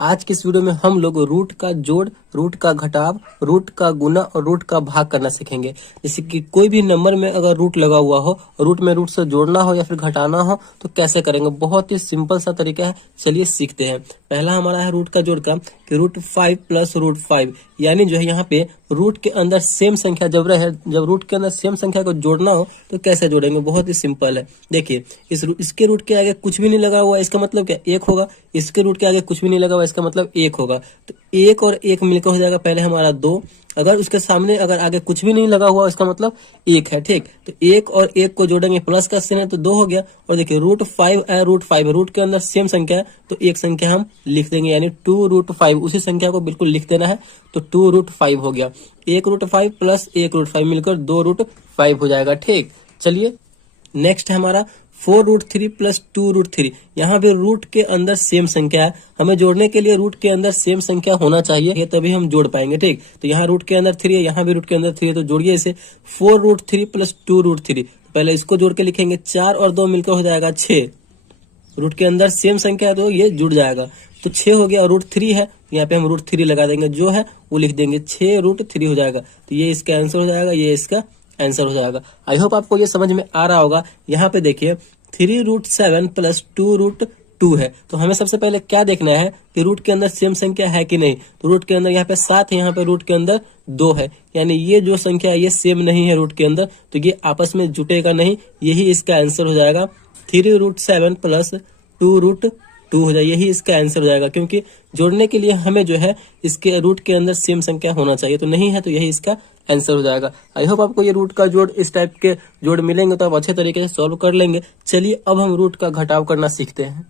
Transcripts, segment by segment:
आज की इस वीडियो में हम लोग रूट का जोड़, रूट का घटाव, रूट का गुना और रूट का भाग करना सीखेंगे। जैसे कि कोई भी नंबर में अगर रूट लगा हुआ हो, रूट में रूट से जोड़ना हो या फिर घटाना हो तो कैसे करेंगे। बहुत ही सिंपल सा तरीका है, चलिए सीखते हैं। पहला हमारा है रूट का जोड़ का कि √5 प्लस √5, यानी जो है यहाँ पे रूट के अंदर सेम संख्या जब रहे, जब रूट के अंदर सेम संख्या को जोड़ना हो तो कैसे जोड़ेंगे। बहुत ही सिंपल है। देखिए इसके रूट के आगे कुछ भी नहीं लगा हुआ, इसका मतलब क्या, एक होगा। इसके रूट के आगे कुछ भी नहीं लगा हुआ, इसका मतलब एक होगा। तो एक और एक मिलकर हो जाएगा पहले हमारा 2। अगर उसके सामने अगर आगे कुछ भी नहीं लगा हुआ इसका मतलब एक है। ठीक, तो एक और एक को जोड़ेंगे, प्लस का चिन्ह है तो 2 हो गया। और देखिए √5 है, √5 है, रूट के अंदर सेम संख्या है तो एक संख्या हम लिख देंगे, यानी 2√5। उसी संख्या को बिल्कुल लिख देना है तो 2√5 हो गया। 1√5 प्लस 1√5 मिलकर 2√5 हो जाएगा। ठीक, चलिए नेक्स्ट है हमारा 4√3 प्लस 2√3। यहाँ पे रूट के अंदर सेम संख्या है, हमें जोड़ने के लिए रूट के अंदर सेम संख्या होना चाहिए तभी हम जोड़ पाएंगे। ठीक, तो यहाँ रूट के अंदर 3 है, यहाँ भी रूट के अंदर 3 है, तो जोड़िए इसे 4√3 प्लस 2√3। पहले इसको जोड़ के लिखेंगे, 4 और 2 मिलकर हो जाएगा 6। रूट के अंदर सेम संख्या है तो ये जुड़ जाएगा, तो 6 हो गया। और √3 है, यहाँ पे हम √3 लगा देंगे, जो है वो लिख देंगे, 6√3 हो जाएगा। तो ये इसका आंसर हो जाएगा, ये इसका आंसर हो जाएगा। आई होप आपको ये समझ में आ रहा होगा। यहाँ पे देखिए 3√7 प्लस 2√2 है, तो हमें सबसे पहले क्या देखना है कि रूट के अंदर सेम संख्या है कि नहीं। तो रूट के अंदर यहाँ पे 7 है, यहाँ पे रूट के अंदर 2 है, यानी ये जो संख्या है ये सेम नहीं है रूट के अंदर, तो ये आपस में जुटेगा नहीं। यही इसका आंसर हो जाएगा, 3√7 प्लस 2√2 हो जाए, यही इसका आंसर हो जाएगा। क्योंकि जोड़ने के लिए हमें जो है इसके रूट के अंदर सेम संख्या होना चाहिए, तो नहीं है तो यही इसका आंसर हो जाएगा। आई होप आपको ये रूट का जोड़, इस टाइप के जोड़ मिलेंगे तो आप अच्छे तरीके से सॉल्व कर लेंगे। चलिए अब हम रूट का घटाव करना सीखते हैं।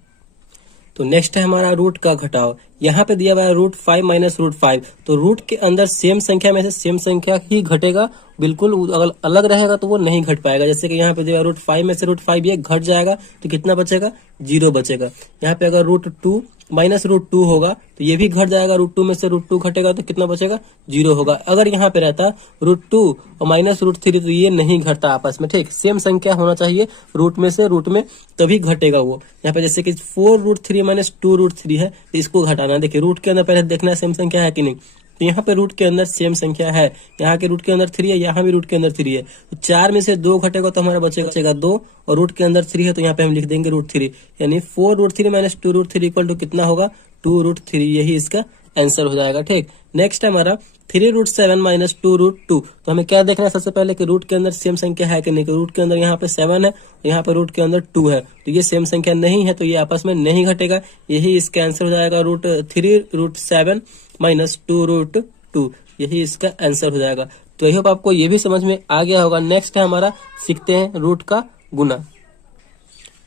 तो नेक्स्ट है हमारा रूट का घटाव। यहाँ पे दिया हुआ है √5 माइनस √5, तो रूट के अंदर सेम संख्या में से सेम संख्या ही घटेगा, बिल्कुल अगर अलग रहेगा तो वो नहीं घट पाएगा। जैसे कि यहाँ पे दिया √5 में से √5 ये घट जाएगा तो कितना बचेगा, 0 बचेगा। यहाँ पे अगर √2 माइनस √2 होगा तो ये भी घट जाएगा, √2 में से √2 घटेगा तो कितना बचेगा, 0 होगा। अगर यहाँ पे रहता √2 और माइनस √3 तो ये नहीं घटता आपस में। ठीक, सेम संख्या होना चाहिए रूट में से रूट में, तभी घटेगा वो। यहाँ पे जैसे कि 4√3 माइनस 2√3 है, तो इसको घटाना है। देखिए रूट के अंदर पहले देखना है सेम संख्या है कि नहीं, तो यहाँ पे रूट के अंदर सेम संख्या है, यहाँ के रूट के अंदर 3 है, यहाँ भी रूट के अंदर 3 है, तो 4 में से 2 घटेगा तो हमारा बचेगा 2, और रूट के अंदर 3 है तो यहाँ पे हम लिख देंगे √3, यानी 4√3 माइनस 2√3 इक्वल टू कितना होगा, 2√3, यही इसका आंसर हो जाएगा। ठीक, नेक्स्ट हमारा 3√7 माइनस 2√2। तो हमें क्या देखना है सबसे पहले कि रूट के अंदअंदर सेम संख्या है कि नहीं। तो रूट के अंदर यहाँ पे 7 है, यहाँ पे रूट के अंदर 2 है, तो ये सेम संख्या नहीं है तो ये आपस में नहीं घटेगा, यही इसका आंसर हो जाएगा। 3√7 माइनस 2√2, यही इसका आंसर हो जाएगा। तो आई होप आपको ये भी समझ में आ गया होगा। नेक्स्ट है हमारा, सीखते हैं रूट का गुना।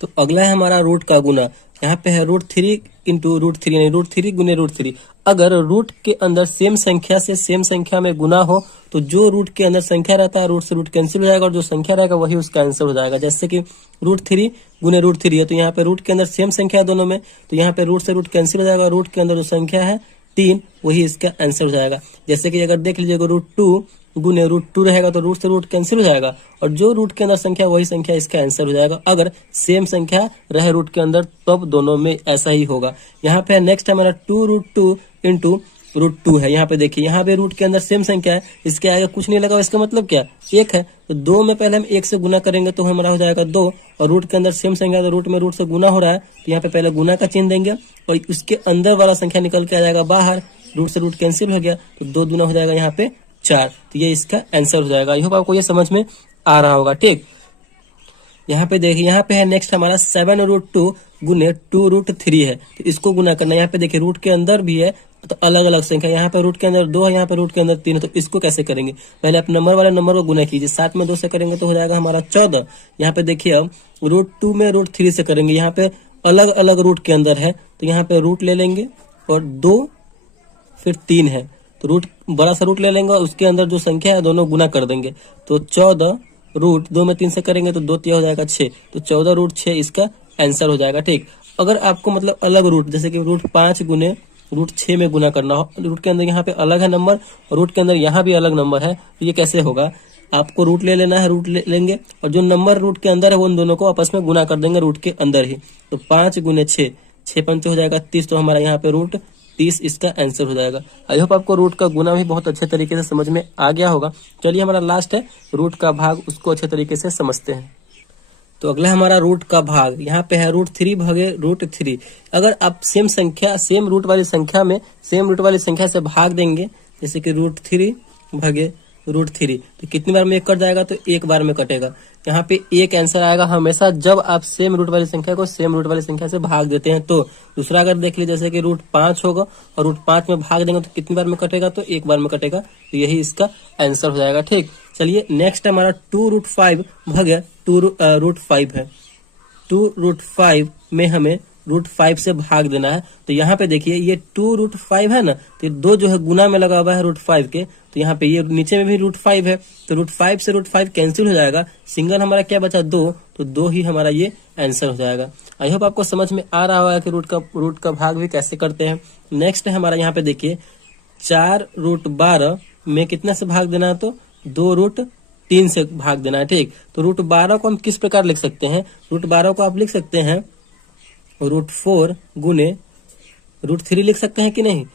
तो अगला है हमारा रूट का गुना। यहाँ पे है √3 इंटू √3, यानी √3 गुने √3। अगर रूट के अंदर सेम संख्या से सेम संख्या में गुना हो तो जो रूट के अंदर संख्या रहता है रूट से रूट कैंसिल हो जाएगा, और जो संख्या रहेगा वही उसका आंसर हो जाएगा। जैसे कि √3 गुने √3 है, तो यहाँ पे रूट के अंदर सेम संख्या है दोनों में, तो यहाँ पे रूट से रूट कैंसिल हो जाएगा, रूट के अंदर जो संख्या है 3 वही इसका आंसर हो जाएगा। जैसे कि अगर देख लीजिएगा √2 गुने √2 रहेगा तो रूट से रूट कैंसिल हो जाएगा, और जो रूट के अंदर संख्या वही संख्या इसका आंसर हो जाएगा। अगर सेम संख्या रहे रूट के अंदर तब दोनों में ऐसा ही होगा। यहाँ पे नेक्स्ट हमारा 2√2 इंटू √2 है। यहाँ पे देखिए, यहाँ पे रूट के अंदर सेम संख्या है, इसके आगे कुछ नहीं लगा, इसका मतलब क्या, 1 है, तो 2 में पहले हम 1 से गुना करेंगे तो हमारा हो जाएगा 2, और रूट के अंदर सेम संख्या तो रूट में रूट से गुना हो रहा है तो यहाँ पे पहले गुना का चिन्ह देंगे, और उसके अंदर वाला संख्या निकल के आ जाएगा बाहर, रूट से रूट कैंसिल हो गया तो 2 दूना हो जाएगा यहाँ पे 4, तो ये इसका आंसर हो जाएगा। आई होप आपको ये समझ में आ रहा होगा। ठीक, यहाँ पे देखिए, यहाँ पे है नेक्स्ट हमारा 7√2 गुने 2√3 है, तो इसको गुना करना है। यहाँ पे देखिए रूट के अंदर भी है तो अलग अलग संख्या, यहाँ पे रूट के अंदर 2 है, यहाँ पे रूट के अंदर 3 है, तो इसको कैसे करेंगे, पहले आप नंबर वाले नंबर को गुना कीजिए, 7 में 2 से करेंगे तो हो जाएगा हमारा 14। यहाँ पे देखिए अब √2 में √3 से करेंगे, यहाँ पे अलग अलग रूट के अंदर है तो यहाँ पे रूट ले लेंगे, और 2 फिर 3 है तो रूट बड़ा सा रूट ले लेंगे, और उसके अंदर जो संख्या है दोनों गुना कर देंगे, तो 14 रूट 2 में 3 से करेंगे तो 2 3 हो जाएगा 6, तो 14√6 इसका आंसर हो जाएगा। ठीक, अगर आपको मतलब अलग रूट, जैसे कि √5 गुने √6 में गुना करना हो, रूट के अंदर यहाँ पे अलग है नंबर और रूट के अंदर यहाँ भी अलग नंबर है, तो ये कैसे होगा, आपको रूट ले लेना है, रूट ले लेंगे और जो नंबर रूट के अंदर है वो उन दोनों को आपस में गुना कर देंगे रूट के अंदर ही। तो 5 गुने 6, 6 पंचे हो जाएगा 30, तो हमारा यहाँ पे 30 इसका आंसर हो जाएगा। आई होप आपको रूट का गुना भी बहुत अच्छे तरीके से समझ में आ गया होगा। चलिए हमारा लास्ट है रूट का भाग, उसको अच्छे तरीके से समझते हैं। तो अगला हमारा रूट का भाग, यहाँ पे है √3 भागे √3। अगर आप सेम संख्या, सेम रूट वाली संख्या में सेम रूट वाली संख्या से भाग देंगे, जैसे कि √3 भागे √3, तो कितनी बार में एक कट जाएगा? तो एक बार में कटेगा। यहाँ पे एक आंसर आएगा हमेशा जब आप सेम रूट वाली संख्या को सेम रूट वाली संख्या से भाग देते हैं। तो दूसरा अगर देख लीजिए, जैसे कि √5 होगा और √5 में भाग देंगे तो कितनी बार में कटेगा? तो एक बार में कटेगा। तो यही इसका आंसर हो जाएगा। ठीक, चलिए नेक्स्ट हमारा 2√5 भागे √5 है। 2√5 में हमें √5 से भाग देना है। तो यहाँ पे देखिए ये 2√5 है ना, तो दो जो है गुना में लगा हुआ है √5 के, तो यहाँ पे ये नीचे में भी √5 है, तो √5 से √5 कैंसिल हो जाएगा। सिंगल हमारा क्या बचा? 2, तो 2 ही हमारा ये आंसर हो जाएगा। आई होप आपको समझ में आ रहा होगा कि रूट का भाग भी कैसे करते हैं। नेक्स्ट है हमारा, यहाँ पे देखिए 4√12 में कितना से भाग देना है? तो 2√3 से भाग देना है। ठीक, तो √12 को हम किस प्रकार लिख सकते हैं? √12 को आप लिख सकते हैं √4 गुने √3 लिख सकते हैं कि नहीं?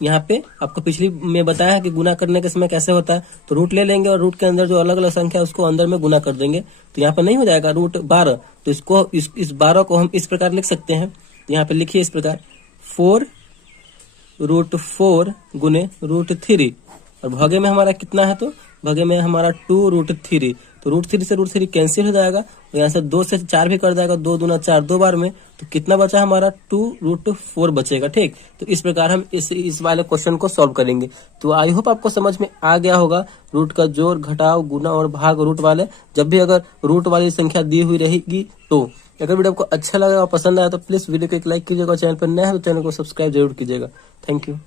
यहाँ पे आपको पिछली में बताया है कि गुना करने के समय कैसे होता है। तो रूट ले लेंगे और रूट के अंदर जो अलग अलग संख्या है उसको अंदर में गुना कर देंगे, तो यहाँ पे नहीं हो जाएगा √12। तो इसको इस 12 को हम इस प्रकार लिख सकते हैं। यहाँ पे लिखिए इस प्रकार 4√4 गुने √3, और भागे में हमारा कितना है? तो भागे में हमारा 2√3, तो √3 से √3 कैंसिल हो जाएगा, और यहाँ से 2 से 4 भी कर जाएगा, 2 दूना 4 दो बार में, तो कितना बचा हमारा? 2√4 बचेगा। ठीक, तो इस प्रकार हम इस वाले क्वेश्चन को सॉल्व करेंगे। तो आई होप आपको समझ में आ गया होगा रूट का जोड़, घटाव, गुना और भाग रूट वाले। जब भी अगर रूट वाली संख्या दी हुई रहेगी, तो अगर वीडियो आपको अच्छा लगा और पसंद आया तो प्लीज वीडियो को एक लाइक कीजिएगा, चैनल पर नया है तो चैनल को सब्सक्राइब जरूर कीजिएगा। Thank you.